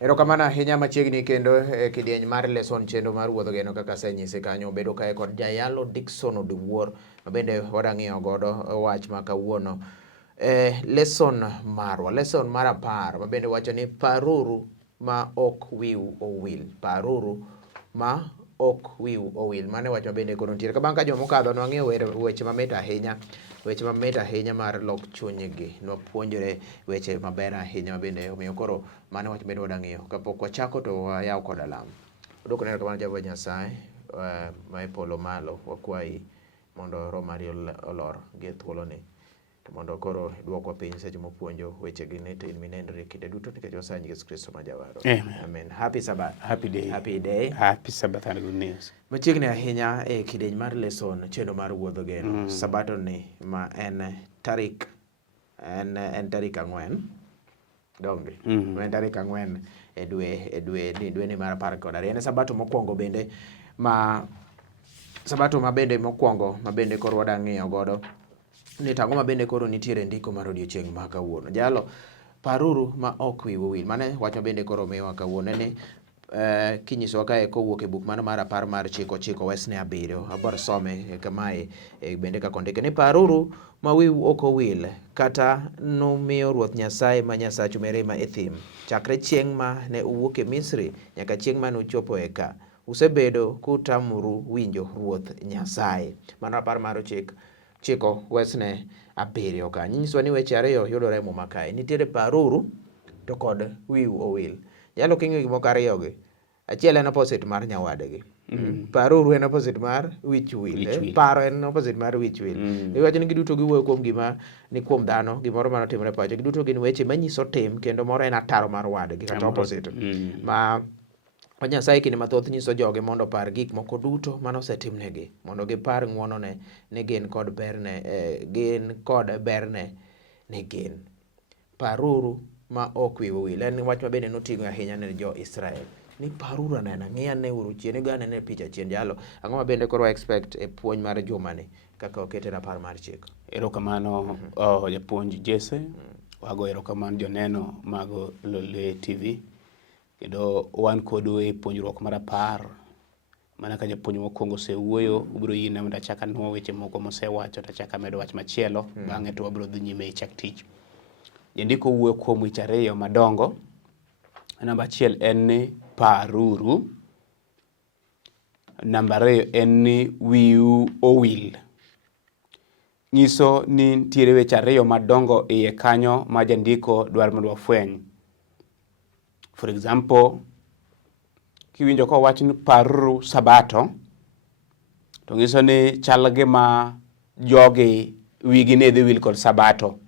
Erokamano ahinya machiegni kendo kidieny mar lesson chendo mar wuodho geno kaka senyise kanyo bedo kae kod jayalo Dickson Odiwuor mabende wadang'iyo godo wach ma kawuono lesson mar apar mabende wacho ni paruru ma ok wiu owil. Paruru ma ok wiu owil. Mane wach mabende kono ntiere kabang' ka jomokadho nwang'iyo weche mamit ahinya mar lok chunygi. Nwapuonjore weche maber ahinya mabende omiyo koro mane wach bende wadang'iyo. Kapok wachako to wayaw kod alam. Odwoko neno kamano Jehova Nyasaye ma e polo malo wakwayi mondo Roho mari olor gi thuoloni. To mondo koro dwokwa piny seche mopuonjo weche gi ne tin minenre kinde duto nikech wasanyi Yesu Kristo ma jawaro. Amen. Happy Sabbath. Happy day. Happy day. Happy Sabbath and good news. Machiegni ahinya e kidieny mar lesson chendo mar wuodho geno. Sabato ni ma en tarik 4 donge. En tarik 4 e dwe ni mar 12. En sabato mokwongo bende sabato mabende mokwongo mabende koro wadang'iyo godo ni tango mabende koro nitiere ndiko mar odiochieng' ma kawuono. Jalo paruru ma ok wiu owil. Mane wach mabende koro miwa kawuono ni kinyisowa kae kowuok e buk mano mar Rapar mar Chik wesne 7 abor some kamae bende kako ndike ni paruru ma wiu ok owil kata nomiyo Ruoth Nyasaye ma Nyasachu mirima e thim chakre chieng' ma ne uwuok e Misri nyaka chieng' ma uchopo e ka usebedo kutamuru winjo Ruoth Nyasaye. Mano Rapar mar Chiko wesne 7 ka. Nyiso ni weche ariyo yudore muma kae. Nitiere paruru to kod wiu owil. Jalo king'yo gimoko ariyogi. Achiel en opposite mar nyawadgi. Paruru en opposite mar wich will. Paro en opposite mar wich will. Iwacho ni giduto giwuoyo kuom gima ni kuom dhano, gimoro mano timore pacho. Giduto gin weche manyiso tim kendo moro en ataro mar wadgi kata opposite. Ma Nyasaye kinde mathoth nyiso joge mondo par gik moko duto mano osetimnegi mondo gipar ng'wonone ni gin kod berne ni gin. Paruru ma ok wiu owil. En wach ma bende noting'o ahinya ne jo Israel. Ni paruru anena ng'iyane uru chien go anene picha chien jalo. Ang'o ma bende koro expect e puonj mar jumani kaka okete Rapar mar Chik. Erokamano japuonj Jesse. Wago erokamano joneno mago Lolwe TV. Kendo wan kodu e puonjruok mar apar mana ka japuonj mokwongo osewuoyo ubiro yine mondo achaka nuo weche moko mosewacho to achaka medo wach machielo bang'e to wabiro dhi nyime e chak tich. Jandiko wuoyo kuom weche ariyo madongo. Namba 1 en ni paruru. Namba 2 en ni wiu owil. Nyiso ni nitiere weche ariyo madongo iye kanyo ma jandiko dwar mondo wafweny. For example, kiwinjo ko wach ni paruru sabato, to nyiso ni chal gima jogi wigi ne dhi wil kod sabato.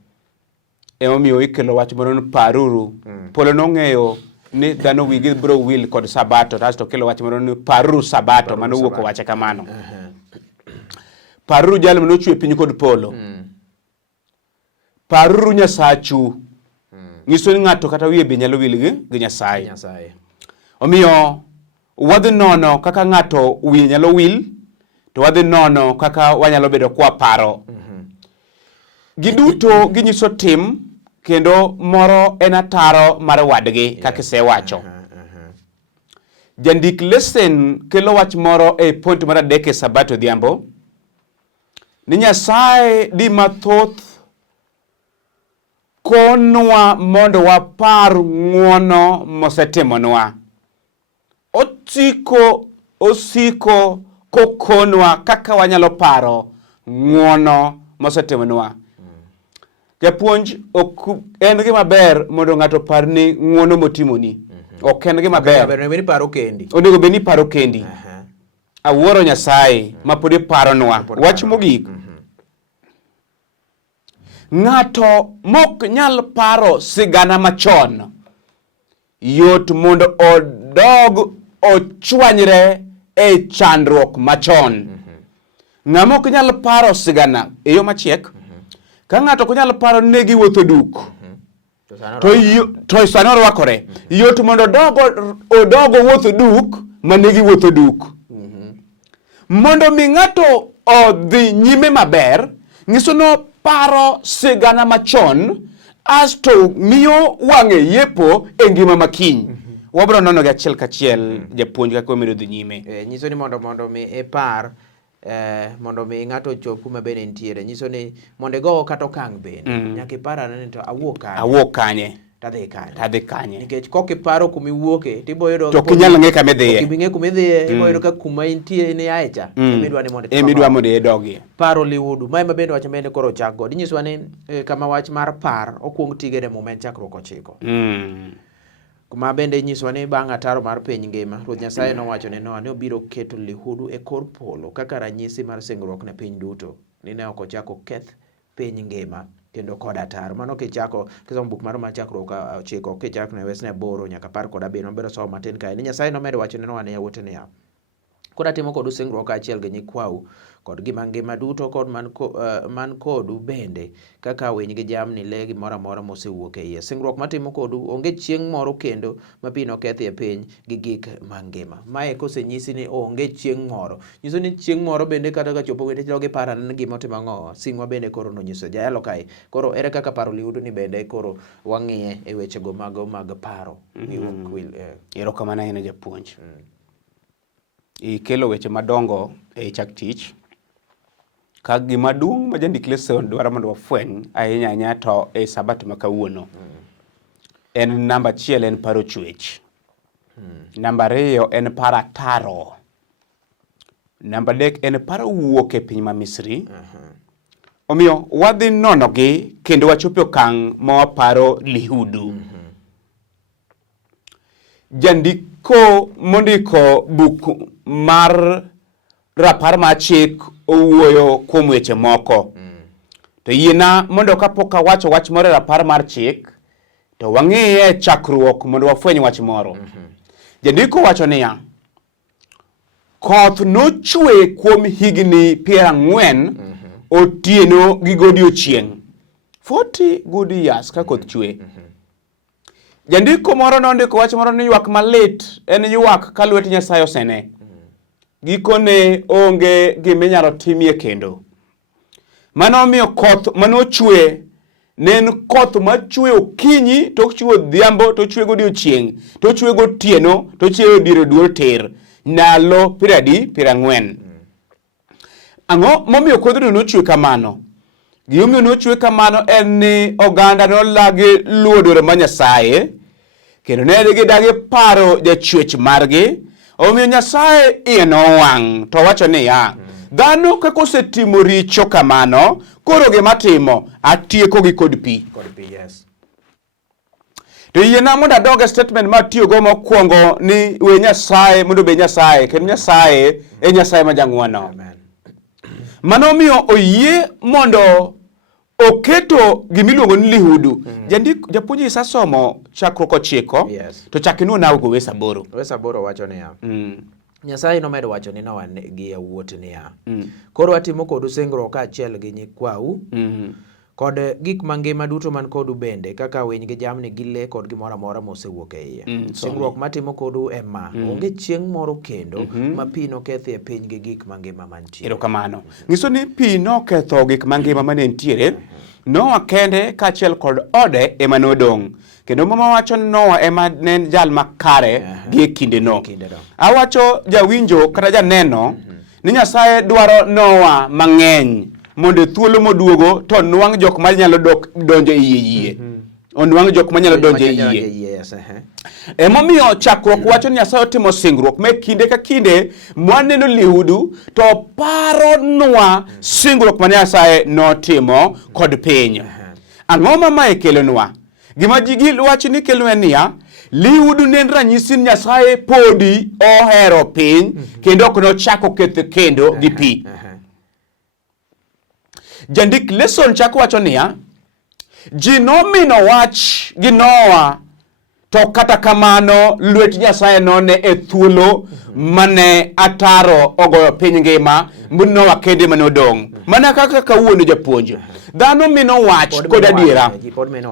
Emomiyo ikelo wach moro ni paruru. Polo nong'eyo ni dhano wigi biro wil kod sabato, to kelo wach moro ni paruru sabato, mano wuok wache kamano. Paruru jalo mano chwe piny kod polo. Paruru Nyasachu. Nyiso ni ng'ato kata wiye be nyalo wil gi Nyasaye. Omiyo wadhi nono kaka ng'ato wiye nyalo wil, to wadhi nono kaka wanyalo bedo kwa paro. Giduto ginyiso tim kendo moro en ataro mar wadgi kaka isewacho. Jandik lesson kelo wach moro e point mar 3 e sabato dhiambo. Ni Nyasaye di mathoth konwa mondo wapar ng'wono mosetimonwa. Osiko kokonwa kaka wanyalo paro ng'wono mosetimonwa. Japuonj en gima ber mondo ng'ato par ni ng'wono motimoni. Ok en gima ber. Onego bed ni paro kendi. Awuoro Nyasaye ma pod iparonwa. Wach mogik. Ng'ato mok nyal paro sigana machon. Yot mondo odog ochwanyre e chandruok machon. Ng'amok nyal paro sigana e yo machiek. Ka ng'ato ko nyal paro ne giwuotho duk. To sano rwakore. Yot mondo odogo wuotho duk mane giwuotho duk. Mondo mi ng'ato odhi nyime maber, nyiso no paro sigana machon asto miyo wang'e yepo e ngima makiny. wabro nono gi achiel kachiel japuonj kaka omedo dhi nyime. Nyiso ni mondo mi ipar mondo mi ng'ato chop kuma bende nitiere, nyiso ni mondo igo kata okang' bende nyaka iparane ni to awuok kanye tadhi kanye nikech kok iparo kuma iwuoke tibo yudo to kinyal ng'e kama idhiye, ibing'e kuma idhiye, ibo yudo ka kuma intie ni aecha emidwa mondo idogie. Paro liudu ma bende wacho bende koro chak god inyisowa ni kama wach mar par okuong tigere moment chakruok 9 kuma bende nyisowa ni bang' ataro mar piny ngima Ruoth Nyasaye nowacho ne Noah ni obiro keto lihudu e kor polo kaka ranyisi mar singruok ne piny duto ni ne ok ochako keth piny ngima kendo kod ataro. Mano kichako kisomo buk mar chakruok 9 kichako ne wesne 8 nyaka 17 mabiro somo matin kae ni Nyasaye nomedo wacho ne Noah ne yawuote niya, kod atimo kodu singruok achiel gi nyikwau kod gima ngima duto kod man kodu bende kaka winy gi jamni le gimoro amora mosewuok e iye. Singruok matimo kodu onge chieng' moro kendo ma pi nokethi e piny gi gik mangima. Mae kosenyisi ni onge chieng' moro, nyiso ni chieng' moro bende kata ka chopo wende tilogi parane ni gima otimo ang'o. Singwa bende koro nonyiso jayalo kae. Koro ere kaka paro liudu ni bende koro wang'iye e wechego mag paro. Erokamano ahinya japuonj. Ikelo weche madongo e chak tich ka gima duong' ma jandik lesson dwaro mondo wafweny ahinya ahinya to e sabato ma kawuono en namba 1 en paro chwech, namba 2 en paro ataro, namba 3 en paro wuok e piny ma Misri. Omiyo wadhi nono gi kendo wachopo okang' ma waparo lihudu. Jandiko mondiko buk mar rapar mar Chik owuoyo kuom weche moko. To yiena mondo kapok awacho wach moro e rapar mar Chik to wang'iye chakruok mondo wafweny wach moro. Jandiko wacho niya, koth nochwe kuom higni 40 otieno gi godiechieng', 40 good years ka koth chwe. Jandiko moro nondiko wach moro ni ywak malit en ywak ka lwet Nyasaye osene. Gikone onge giminyalo timie kendo. Mano omiyo koth manochwe ne en koth machwe okinyi to chwe odhiambo to chwe godiechieng' to chwe gotieno to chwe diere duol tir ndalo 40. Ang'o momiyo kodhno nochwe kamano? Gimomiyo nochwe kamano en ni oganda nolagi luwo dwaro mar Nyasaye kendo ne gidagi paro jachwech margi. Omiyo Nyasaye iye nowang' to wacho niya, dhano kaka osetimo richo kamano koro gima timo atiekogi kod pi. To yiena mondo adog statement ma atiyogo mokwongo ni we Nyasaye mondo be Nyasaye kendo Nyasaye e Nyasaye ma jang'wono. Mano omiyo oyie mondo oketo gimiluongo ni lihudu. Japuonj isa somo chakruok 9 to chak inuo naw go wesa 8. Wesa 8 wacho niya, Nyasaye nomedo wacho ni Noah gi yawuote niya, koro atimo kodu singruok achiel gi nyikwau kod gik mangima duto man kodu bende kaka winy gi jamni gi le kod gimoro amora mosewuok e iye. Singruok matimo kodu ema onge chieng' moro kendo ma pi nokethi e piny gi gik mangima mantie. Erokamano. Nyiso ni pi noketho gik mangima mane nitiere. Noah kende kaachiel kod ode ema nodong'. Kendo mama wacho Noah ema ne jal makare gi kindeno. Awacho jawinjo kata janeno ni Nyasaye dwaro Noah mang'eny mondo thuolo moduogo to nwang' jok ma nyalo donjo e yie. Onwang' jok ma nyalo donjo e yie. Emomiyo chakruok wacho ni Nyasaye otimo singruok me kinde ka kinde mwaneno lihudu to paro nwa singruok ma Nyasaye notimo kod piny. Ang'o ma mae kelonwa? Gima jigil wacho ni kelonwa niya, lihudu ne ranyisi Nyasaye podi ohero piny kendo ok nochako ketho kendo gi pi. Jandik lesson chako wacho niya, ji nomino wach gi Noah to kata kamano lwet Nyasaye none e thuolo mane ataro ogoyo piny ngima Noah kende manodong'. Mana kaka kawuono japuonj. Dhano mino wach kod adiera.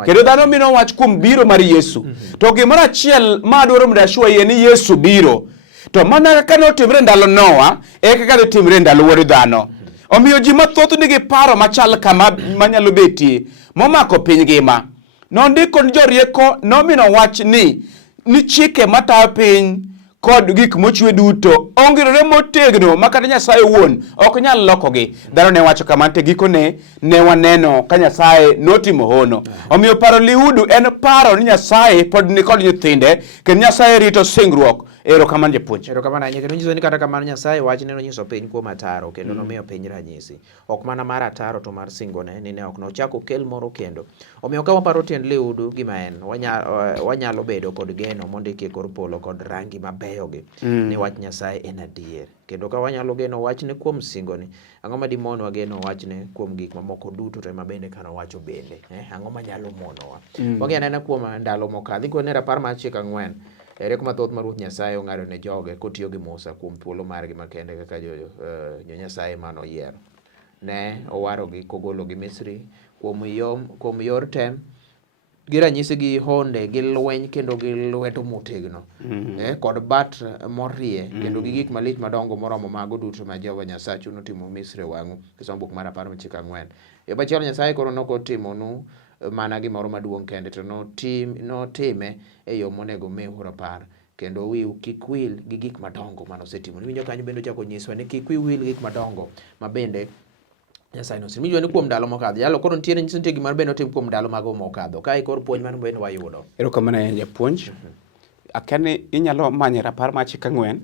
Kendo dhano mino wach kuom biro mar Yesu. To gimoro achiel ma dwaro mondo ashwaye ni Yesu biro. To mana kaka notimre ndalo Noah e kaka notimre ndalo wuod dhano. Omiyo ji mathoth nigi paro machal kama manyalo betie momako piny ngima. Nondiko ni jorieko nomino wach ni ni chike matayo piny kod gik mochwe duto ongirore motegno makata Nyasaye wuon ok nyal lokogi. Dhano ne wacho kamante gikone ne waneno ka Nyasaye notimo hono. Omiyo paro liudu en paro ni Nyasaye pod ni kod nyithinde kendo Nyasaye rito singruok. Erokamano japuonj. Erokamano ahinya, kendo nyiso ni kata kamano Nyasaye wachne nonyiso piny kuom ataro kendo nomiyo piny ranyisi. Ok mana mar ataro to mar singone ni ne ok nochako kel moro kendo. Omiyo ka waparo tiend liudu gima en, wanyalo bedo kod geno mondiki e kor polo kod rangi mabeyogi ni wach Nyasaye en adier. Kendo ka wanyalo geno wachne kuom singoni, ang'o ma dimon wageno wachne kuom gik mamoko duto to ema bende kano wacho bende. Ang'o manyalo monowa? Wang'e anena kuom ndalo mokadho. Iko ne rapar mar Chik 4. Ere kuma thoth mar Ruoth Nyasaye ong'ado ne joge kotiyo gi Musa kuom thuolo margi makende kaka jo Nyasaye manoyiero. Ne owarogi kogologi Misri kuom yor tem gi ranyisi gi honde gi lweny kendo gi lweto motegno kod bat morie kendo gi gik malich madongo moromo mago duto ma Jehova Nyasachu notimo Misri wang'u. Kisomo buk mar Rapar mar Chik 4. Yo machielo Nyasaye koro nokotimonu mana gimoro maduong' kende to notime e yo monego miu rapar kendo wiu kik wil gi gik madongo manosetimo. Winjo kanyo bende chako nyiswa ni kik wil gik madongo ma bende Nyasaye nosiro. Mijo ni kuom ndalo mokadho. Yalo koro nitiere nyiso nitie gimar bende otim kuom ndalo mago mokadho. Kae kor puonj man bende wayudo. Erokamano ahinya japuonj. Akani inyalo manyo Rapar mar Chik 4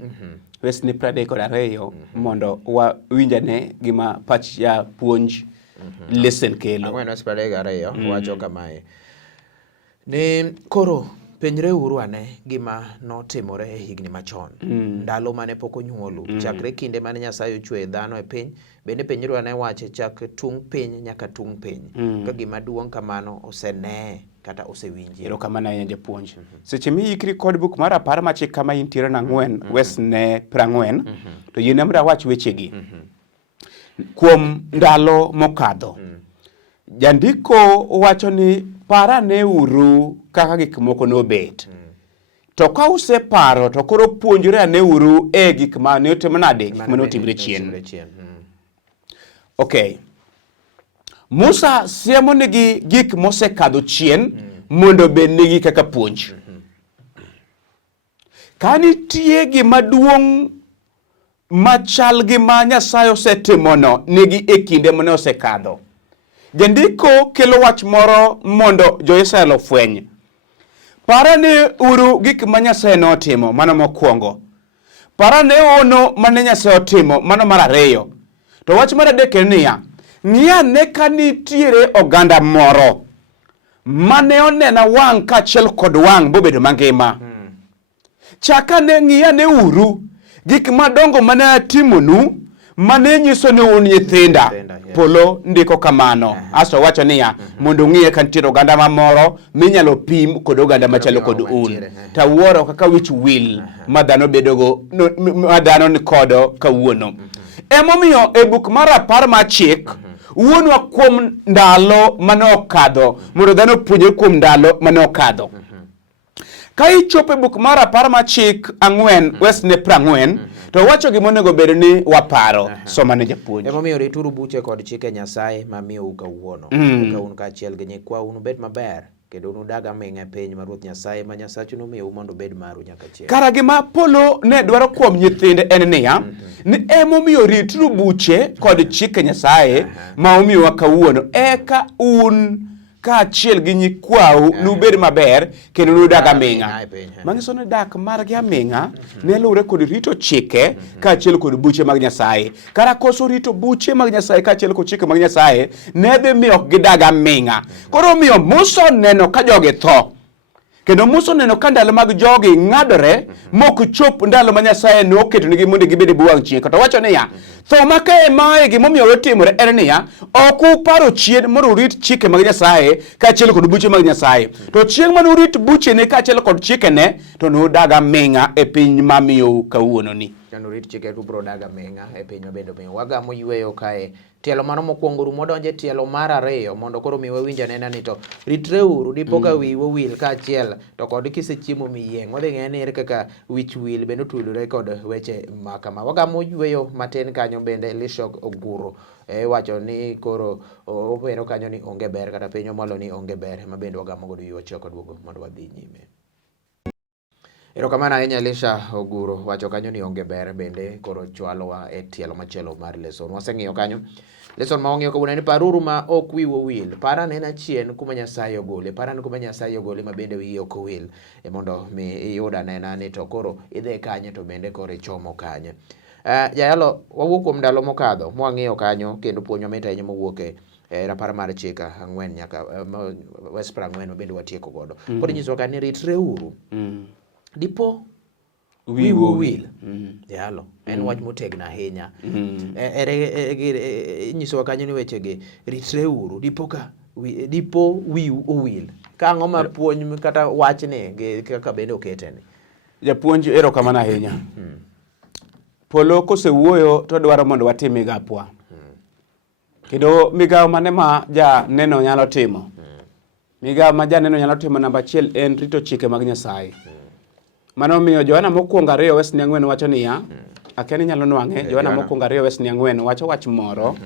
wesni 32 mondo wawinjane gima pach japuonj listen kelo. Ang'wen wes 32 wacho kamae. Ni koro penjreuru ane gima notimore e higni machon, ndalo mane pok onyuolu, chakre kinde mane Nyasaye ochweyo dhano e piny. Bende penjreuru ane wache chak tung piny nyaka tung piny, ka gima duong' kamano osene kata osewinji. Erokamano ahinya japuonj. Seche miikri kod buk mar Rapar mar Chik kama intiere na 4 wesne 40 to yien amra wach wechegi kuom ndalo mokadho. Jandiko wacho ni paraneuru kaka gik moko nobet. To ka useparo to koro puonjore aneuru e gik mane otimnade, gik mane otimre chien. Okay. Musa siemo nigi gik mosekadho chien mondo bed nigi kaka puonj. Ka nitie gima duong' machal gi ma Nyasaye osetimono nigi e kinde mane osekadho. Jandiko kelo wach moro mondo jo-Israel ofweny. Parane uru gik ma Nyasaye notimo, mano mokwongo. Parane ono mane Nyasaye otimo, mano mar ariyo. To wach mar adek en niya, ng'iane ka nitiere oganda moro mane onena wang' kaachiel kod wang' bobedo mangima. Chakane ng'iane uru gik madongo mane atimonu mane nyiso ni un nyithinda. Polo ndiko kamano. Aso wacho niya, mondo ng'iye ka nitiere oganda mamoro minyalo pim kod oganda machalo kod un. Tawuoro kaka wich wil madhano bedogo, madhano ni kodo kawuono. Emomiyo e buk mar Rapar mar Chik wuonwa kuom ndalo mane okadho mondo dhano puonjre kuom ndalo mane okadho. Ka ichopo e buk mar Rapar mar Chik 4 wesne 40 to wacho gimonego bed ni waparo. Somane japuonj. Emomiyo rituru buche kod chike Nyasaye mamiyo kawuono. Ka un kaachiel gi nyikwa unu bed maber kendo unudag aming'a e piny ma Ruoth Nyasaye ma Nyasachu nomiyo mondo bed maru nyaka chieng'. Kara gima Polo ne dwaro kuom nyithinde en niya, ni emomiyo rituru buche kod chike Nyasaye ma omiyowa kawuono, eka un kaachiel gi nyikwau nubed maber kendo nudag aming'a. Manyiso ni dak margi aming'a ne luwore kod rito chike kaachiel kod buche mag Nyasaye. Kara koso rito buche mag Nyasaye kaachiel kod chike mag Nyasaye ne dhi miyo ok gidag aming'a. Koro miyo Musa neno ka jogi tho. Kendo Musa neno ka ndalo mag jogi ng'adore mok chop ndalo ma Nyasaye noketonegi mondo gibed e bwang' chieng'. Kata wacho niya, tho ma ka emae gimomiyo wetimore en niya, ok uparo chien mondo urit chike mag Nyasaye kaachiel kod buche mag Nyasaye. To chieng' mane urit buchene kaachiel kod chikene to nudag aming'a e piny mamiyo kawuononi. Kendo rit chike tu bro daga aming'a e piny mabedo miyo wagamo yweyo kae. Tielo mano mokwongo rumo donje tielo mar ariyo mondo koro miwa winja nena ni to ritreuru dipo ka Wiu Owil kaachiel to kod kisechiemo miyieng'. Wadhi ng'e ni ere kaka wich wil bende otudore kod weche makama. Wagamo yweyo matin kanyo bende Lisho Oguro wacho ni koro opero kanyo ni onge ber kata piny omolo ni onge ber ma bende wagamo godo yweyo kod duogo mondo wadhi nyime. Erokamano ahinya Elisha Oguro wacho kanyo ni onge ber bende koro chwalowa e tielo machielo mar lesson. Waseng'iyo kanyo lesson ma wang'iyo kawuono ni paruru ma ok wiu owil. Par ane achien kuma Nyasaye ogole. Par ane kuma Nyasaye ogole ma bende wiyi ok owil mondo mi iyud anena ni to koro idhi kanye to bende koro ichomo kanye. Jayalo wawuok kuom ndalo mokadho mwang'iyo kanyo kendo puonj mamit ahinya mowuok e rapar mar Chik 4 nyaka West 4 ma bende watieko godo. Koro nyisowa ka ni ritre uru. Dipo wiu owil. Yalo en wach motegno ahinya. Nyisowa kanyo ni wechegi ritre uru dipo wiu owil. Ka ang'o ma puonj kata wachni kaka bende oketeni. Japuonj erokamano ahinya. Polo kosewuoyo to dwaro mondo watim migapwa. Kendo migawo mane ma janeno nyalo timo. Migawo ma janeno nyalo timo namba 1 en rito chike mag Nyasaye. Mano miyo Johana mokwongo 2 West 4 wacho niya, akeni nyalo nwang'e, Johana mokwongo 2 West 4 wacho wach moro.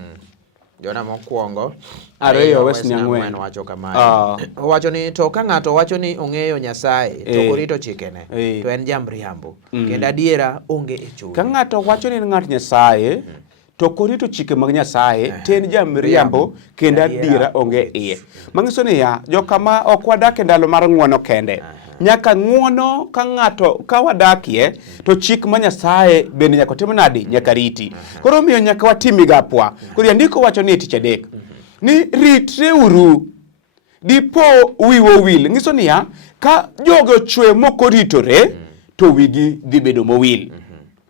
Johana mokwongo 2 West 4 wacho kama. Wacho ni to ka ng'ato wacho ni ong'eyo Nyasaye to korito chikene to en jamriambo. Kendo adiera onge e chunye. Ka ng'ato wacho ni ng'at Nyasaye to korito chike mag Nyasaye ten jamriambo kendo adiera onge iye. Manyiso niya, jokama ok wadak e ndalo mar ng'wono kende. Nyaka ng'wono ka ng'ato ka wadakie to chik ma Nyasaye bende nyaka tim nadi nyaka riti. Koro miyo nyaka watim migapwa. Koro andiko wacho ni tich adek ni ritre uru dipo wiu owil. Nyiso niya, ka jogo chwe mokoritore to wigi dhi bedo mowil.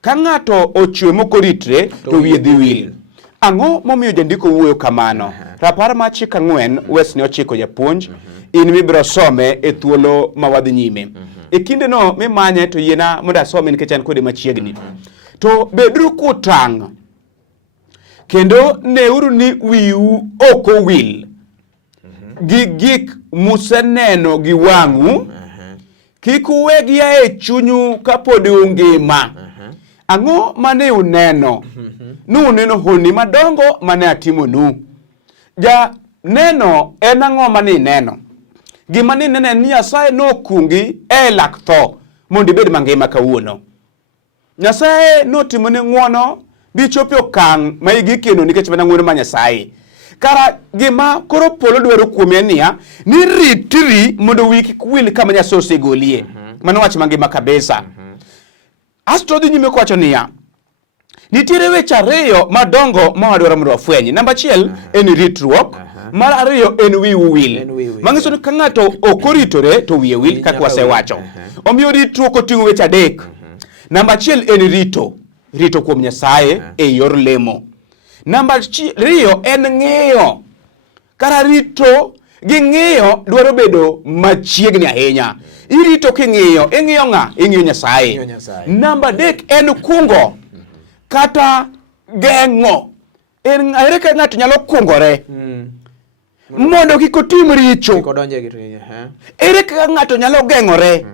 Ka ng'ato ochwe mokoritre to wiye dhi wil. Ang'o momiyo jandiko wuoyo kamano? Rapar mar Chik 4 West ne ochiko japuonj. In mibiro some e thuolo ma wadhi nyime. E kinde no mimanye to yiena mondo asome nikech an kode machiegni. To bedru kutang'. Kendo neuru ni wiu ok owil. Gi gik museneno gi wang'u. Kik uwegi e chunyu kapod ungima. Ang'o mane uneno? Uneno honni madongo mane atimonu. Neno en ang'o mane ineno? Gima ni nene ni Nyasaye nokungi e lak tho mondo ibed mangima kawuono. Nyasaye notimone ng'wono bichopo okang' ma igikeno nikech mana ng'wono ma Nyasaye. Kara gima koro polo dwaro kuome niya ni ritri mondo wiki kwil kama Nyasaye osegolie. Mano wach mangima kabisa. Asto dhi nyime kwacho niya, nitiere weche 2 madongo ma wadwaro mondo wafwenyi. Namba 1 en ritruok. Mar 2 en wiu owil. Manyiso ni ka ng'ato okoritore to wiye wil kaka wasewacho. Omiyo ritruok oting'o weche 3. Namba 1 en rito kuom Nyasaye e yor lemo. Namba 2 en ng'eyo. Kara rito gi ng'eyo dwaro bedo machiegni ahinya. Irito king'iyo, ing'iyo ng'a? Ing'iyo Nyasaye. Namba 3 en kungo kata geng'o. Ere ka ng'ato nyalo kungore mondo kik otim richo. Ere ka ng'ato nyalo geng'ore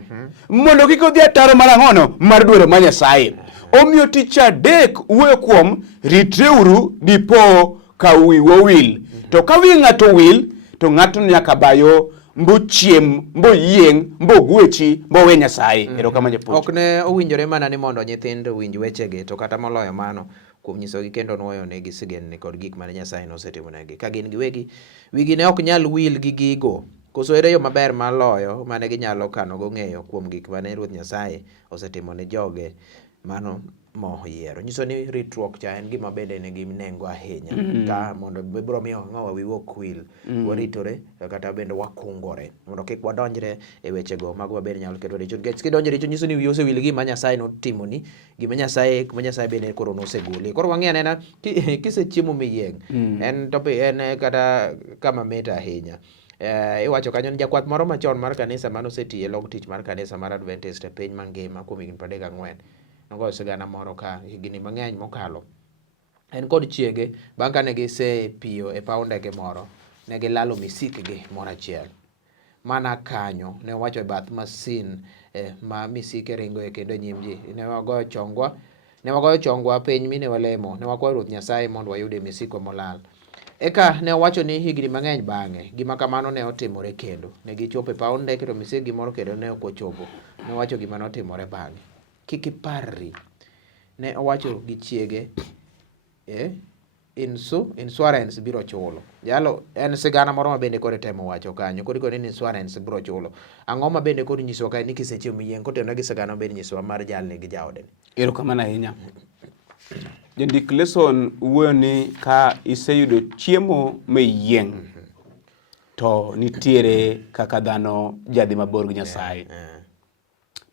mondo kik odhi ataro mar ang'ono mar dwaro ma Nyasaye. Omiyo tich 3 wuoyo kuom ritreuru dipo ka wiu owil. To ka wi ng'ato wil to ng'ato nyaka bayo mbochiem, mboyieng, mbogwechi, mbowe Nyasaye. Erokamano japuonj. Ok ne owinjore mana ni mondo nyithindo winj wechegi to kata moloyo mano kuom nyisogi kendo nuoyo negi sigeni kod gik mane Nyasaye nosetimonegi. Ka gin giwegi wigi ne ok nyal wil gi gigo. Koso ere yo maber maloyo mane ginyalo kanogo ng'eyo kuom gik mane Ruoth Nyasaye osetimo ne joge mano moyiero. Nyiso ni ritruok cha en gima bende nigi nengo ahinya. Ka mondo biro miyo ng'awa wiwa ok wil. Waritore kata bende wakungore mondo kik wadonjre e wechego mag bende nyalo keto richo. Nikech kidonjo richo nyiso ni wiyi osewil gima Nyasaye notimoni, gima Nyasaye bende koro nosegoli. Koro wang'iyo anena kisechiemo miyieng'. En kata kama mit ahinya. Iwacho kanyo ni jakwath moro machon mar kanisa manosetiye log tich mar kanisa mar Adventist e piny mangima kuom higni 34. Nogoyo sigana moro ka higni mang'eny mokalo. En kod chiege bang' kane gisepiyo e paw ndege moro ne gilalo misikgi moro achiel. Mana kanyo ne wacho e bath masin ma misike ringo e kendo nyim ji. Ne wagoyo chongwa piny mine walemo. Ne wakwayo Ruoth Nyasaye mondo wayude misikwa molal. Eka ne owacho ni higni mang'eny bang'e gima kamano ne otimore kendo. Ne gichopo e paw ndege to misegi moro kendo ne ok ochopo. Ne owacho gima notimore bang'e. Kik iparri. Ne owacho gi chiege insurance biro chulo. Jalo en sigana moro ma bende kore temo wacho kanyo. Kodi ni insurance biro chulo. Ang'o ma bende kodi nyiso kae ni kiseche miyen koteno gi sigana bende nyiso mar jalni gi jaode. Erokamano ahinya. Jandik lesson wuoyo ni ka iseyudo chiemo meyieng' to nitiere kaka dhano jadhi mabor gi Nyasaye.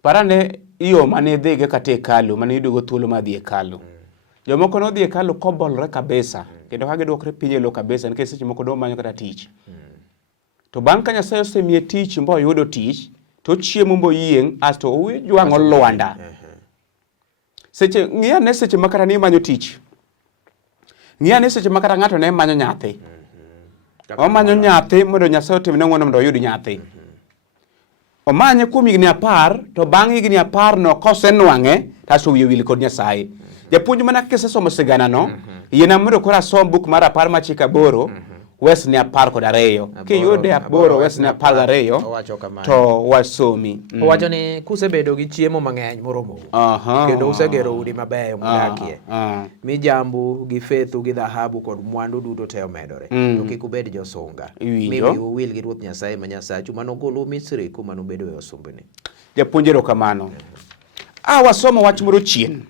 Parane iyo mane dhige kata hekalu mane yudogo thuolo mar dhi hekalu. Jomoko nodhi hekalu kobolore kabisa kendo ka giduokre piny e lowo kabisa nikech seche moko manyo kata tich. To bang' ka Nyasaye osemiye tich mboyudo tich to chiemo mboyieng' asto ojwang'o lwanda. Ng'iyane seche makata ni manyo tich. Ng'iyane seche makata ng'ato ne manyo nyathi. Omanyo nyathi mondo Nyasaye otimne ng'wono mondo oyud nyathi. Omanye kuom higni 10 to bang' higni 10 no kosenwang'e tasto wiye wil kod Nyasaye. Japuonj mana kisesomo sigana no yiena mondo koro asom buk mar Rapar mar Chik 8 wesne 12 kiyude 8 wesne 12 to wasomi. Owacho ni kusebedo gi chiemo mang'eny moromo kendo usegero udi mabeyo mudakie, mijambu gi fethu gi dhahabu kod mwandu duto te omedore, to kik ubed josunga. Mi wiu owil gi Ruoth Nyasaye ma Nyasachu manogolo Misri kuma nubedo e osumbini. Japuonj erokamano. Wasomo wach moro chien.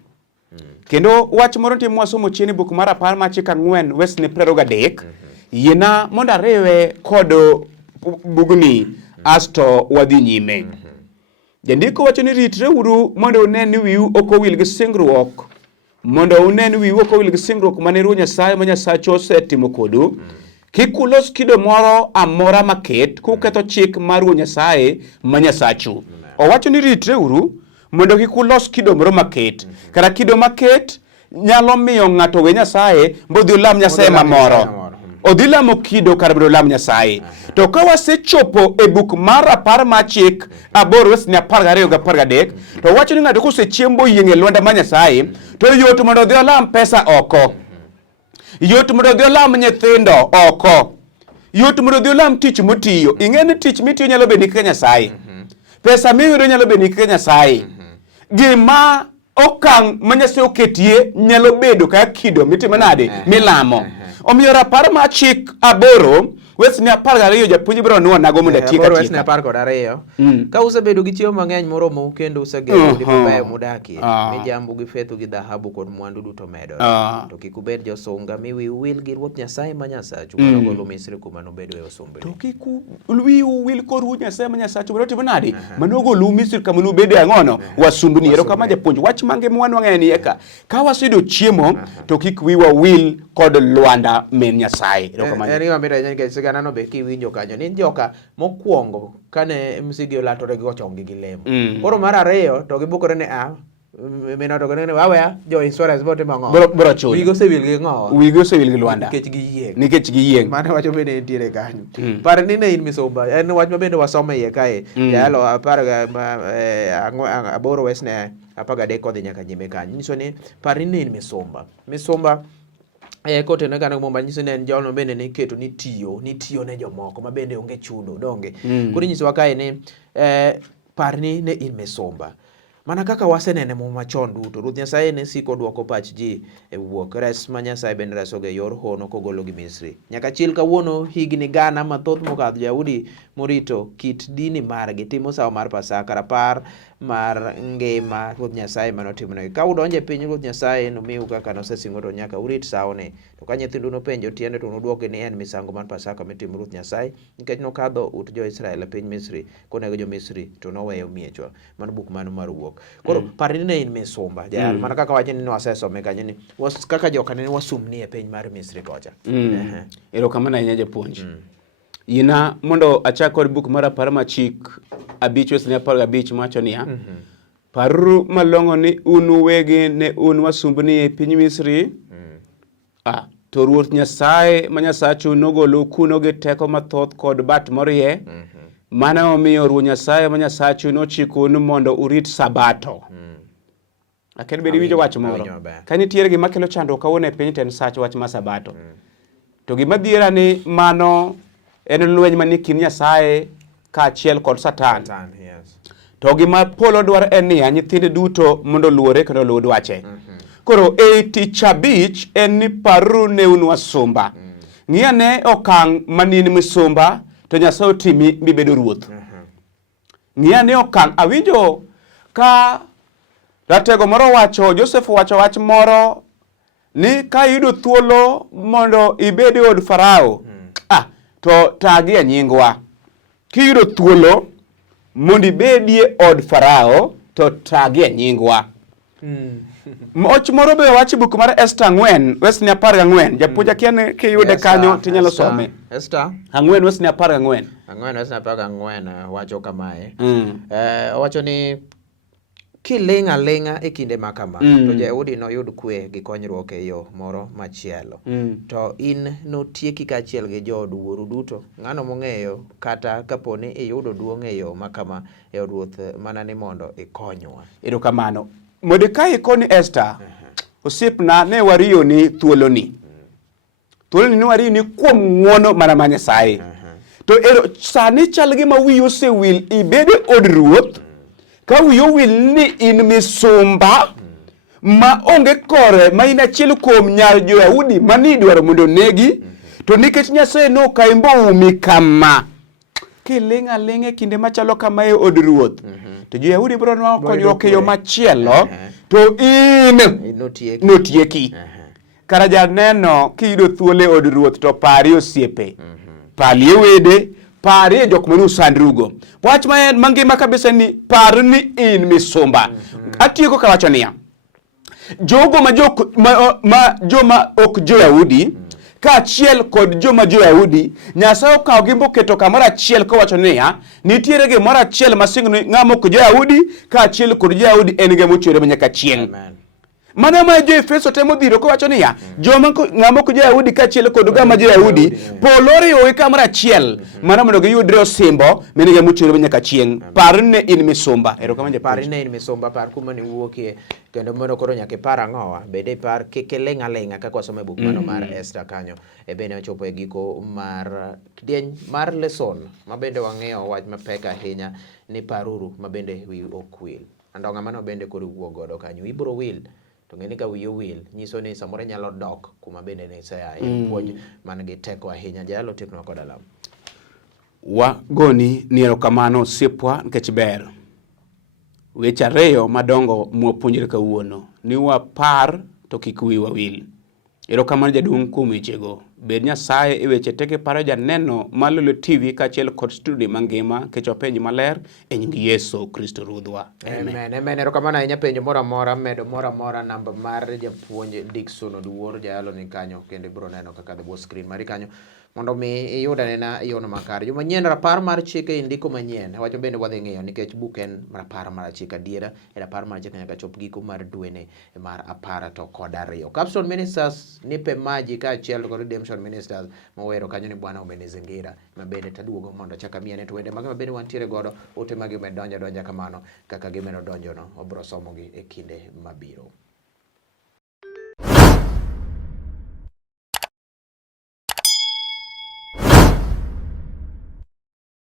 Kendo wach moro timo wasomo chien e buk mar Rapar mar Chik 4 wesne 23 yiena mondo ariwe kod bugni asto wadhi nyime. Jandiko wacho ni ritre uru mondo unen ni wiu ok owil gi singruok, mondo unen wiu ok owil gi singruok mane Ruoth Nyasaye ma Nyasachu osetimo kodu. Kik ulos kido moro amora maket kuketho chik mar Ruoth Nyasaye ma Nyasachu. Owacho ni ritre uru mondo kik ulos kido moro maket. Kara kido maket nyalo miyo ng'ato we Nyasaye mbodhi olam Nyasaye mamoro. Odhi lamo kido kar bedo lam Nyasaye. To ka wasechopo e buk mar Rapar mar Chik 8 wesne 12 gi 13 to wacho ni ng'ato kosechiembo yieng' e lwanda mar Nyasaye to yot mondo odhi olam pesa oko. Yot mondo odhi olam nyithindo oko. Yot mondo odhi olam tich motiyo. Ing'eni tich mitiyo nyalo bedo nikech Nyasaye. Pesa miyudo nyalo bedo nikech Nyasaye. Gima okang' ma Nyasaye oketie nyalo bedo kaka kido mitimo nade milamo. Omiyo Rapar mar Chik 8 wesne 12 japuonj biro nuonago mondo atieka tika. Wesne 12 ka usebedo gi chiemo mang'eny moromo kendo usegero udi mabeyo mudakie, mijambu gi fethu gi dhahabu kod mwandu duto medore, to kik ubed josunga. Mi wiu wil gi Ruoth Nyasaye ma Nyasachu manogolo Misri kuma nubedo e osumbini. To kik wiu wil kod Ruoth Nyasaye ma Nyasachu manotimo nade manogolo Misri kama nubedo ang'ono wasumbini. Erokamano japuonj. Wach mangima wanwang'e ni eka ka waseyudo chiemo to kik wiwa wil kod lwanda men Nyasaye. Erokamano. Sigana no be kiwinjo kanyo ni joka mokwongo kane msigi olatore go chongi gi lemo. Koro mar ariyo to gibukore ne mena to ne wawe jo insurance bote mango. Bro chulo. Wigo sewil gi ngo. Wigo sewil gi lwanda. Nikech gi yieng. Mane wacho bende nitiere kanyo. Par ni ne in misomba. En wach ma bende wasome iye kae. Jalo 8 wesne 13 kodhi nyaka nyime kanyo. Nyiso ni par ni ne in misomba. Kote ne kana momba nyiso ne en jalno bende ne keto ni tiyo ne jomoko ma bende onge chudo donge. Koro nyiso kae ni parni ne in misomba. Mana kaka wasenene mo machon duto, Ruoth Nyasaye ne siko duoko pach ji e wuok res ma Nyasaye bende resoge yor hono kogolo gi Misri. Nyaka chil kawuono higni gana mathoth mokadho Yahudi morito kit dini margi timo sawo mar Pasaka, Rapar mar ngima Ruoth Nyasaye manotimnegi. Ka udonje piny Ruoth Nyasaye nomiu kaka nosesingo to nyaka urit sawone. To ka nyithindu nopenjo tiende to nodwoke ni en misango mar Pasaka mitimo Ruoth Nyasaye nikech nokadho ut jo-Israel e piny Misri konego jo-Misri to noweyo miechwa. Mano buk mano mar Wuok. Koro parni ne in misumba jal mana kaka wacho ni wasesome kanyo ni kaka joka ne wasumni e piny mar Misri kocha. Erokamano ahinya japuonj. Yina mondo achak kod buk mar Rapar mar Chik 5 wesne 15 mawacho niya, paruru malong'o ni un uwegi ne un wasumbni e piny Misri. To Ruoth Nyasaye ma Nyasachu nogolo kuno gi teko mathoth kod bat morie. Mane omiyo Ruoth Nyasaye ma Nyasachu nochiko ni mondo urit Sabato. Aken bedi winjo wach moro. Ka nitiere gima kelo chandruok kawuono e piny ten sach wach ma Sabato. To gima dhiera ni mano en lweny manie kind Nyasaye kaachiel kod Satan. Yes. To gima polo dwaro en niya, nyithinde duto mondo luore kendo luw dwache. Koro e tich abich en ni paruru ne un wasumba. Ng'iya ne okang' manin misumba to Nyasaye otimi mibedo ruoth. Ng'iya ne okang' awinjo ka ratego moro wacho, Joseph wacho wach moro ni ka yudo thuolo mondo ibed od Farao, to tagi nyingwa. Kiyudo thuolo mondo ibedie od Farao to tagi nyingwa. Moch moro be wach buk mar Esther 4 wesni 14 japuonj akiane kiyude kanyo tinyalo some. Esther 4 wesni 14. 4 wesni 14 wacho kamae. Wacho ni kiling' aling'a e kinde ma kama to Jayahudi noyud kwe gi konyruok e yo moro machielo. To in notieki kaachiel gi jood wuoru duto, ng'ano mong'eyo kata kaponi iyudo duong' e yo ma kama e od ruoth mana ni mondo ikonywa. Erokamano. Mordekai koni Esther, osiepna ne wariyo ni thuoloni. Thuoloni ne wariyo ni kuom ng'wono mana ma Nyasaye. To sani chal gima wiyi osewil ibede od ruoth, ka wiyi owil ni in misumba, ma onge kore ma in achiel kuom nyar Jo-Yahudi mani dwaro mondo negi, to nikech Nyasaye no ka imbo umi kama. Kiling' aling'a e kinde machalo kama e od ruoth. To Jo-Yahudi biro nwa konyruok e yo machielo, to in notieki. Kara janeno kiyudo thuolo e od ruoth to pari osiepe, pali wede, pari jok mane usandrugo. Wach ma en mangima kabisa ni par ni in misumba. Atieko kawacho niya, jogo joma ok Jo-Yahudi, kaachiel kod joma Jo-Yahudi, Nyasaye okawo gimbo keto kamoro achiel kowacho niya, nitiere gimoro achiel masingni ng'ama ok Jo-Yahudi kaachiel kod Jo-Yahudi en gima ochwere manyaka chieng'. Mana ma Jo-Efeso temo dhiro kowacho niya, ng'ama ok Jo-Yahudi kaachiel kod ng'ama Jo-Yahudi polo riwogi kamoro achiel mana mondo giyudre osimbo mene gima ochwere manyaka chieng'. Par ne in misumba. Par ne in misumba, par kuma ne wuokie kendo mondo koro nyaka ipar ang'owa, bende par kik iling' aling'a kaka wasomo e buk mano mar Esther kanyo. E bende ochopo e giko mar kidieny mar lesson ma bende wang'eyo wach mapek ahinya ni paruru ma bende wiu ok wil. Andong'a mano bende koro wuok godo kanyo, ibiro wil. To ng'eni ka wiyi owil, nyiso ni samoro nyalo dok kuma bende ne isea. En puonj man gi teko ahinya. Jalo teknwa kod alam. Wagoni ni erokamano osiepwa nikech ber. Weche ariyo madongo mwapuonjore kawuono ni wapar to kik wiwa wil. Erokamano jaduong' kuom wechego. Bed Nyasaye e weche teke paro janeno malolo TV kaachiel kod studio mangima kecho penj maler e nying Yesu Kristo Ruodhwa. Amen. Erokamano ahinya penjo moro amora, medo moro amora namba mar japuonj Dickson Oduor jayalo ni kanyo kendo ibiro neno kaka the boss screen mari kanyo mondo mi iyud anena yono makare. Joma nyien rapar mar chik e ndiko manyien. Wacho bende wadhi ng'iyo nikech buk en rapar mar chik adiera, e rapar mar chik nyaka chop giko mar dwene mar 12. Capstone Ministers nipe maji kaachiel kod Redemption Ministers mowero kanyo ni Bwana umenizingira. Mabende taduogo mondo chaka miene to wende mage mabende wantiere godo, ote mage medonja kamano kaka gimedo donjono, obro somogi e kinde mabiro.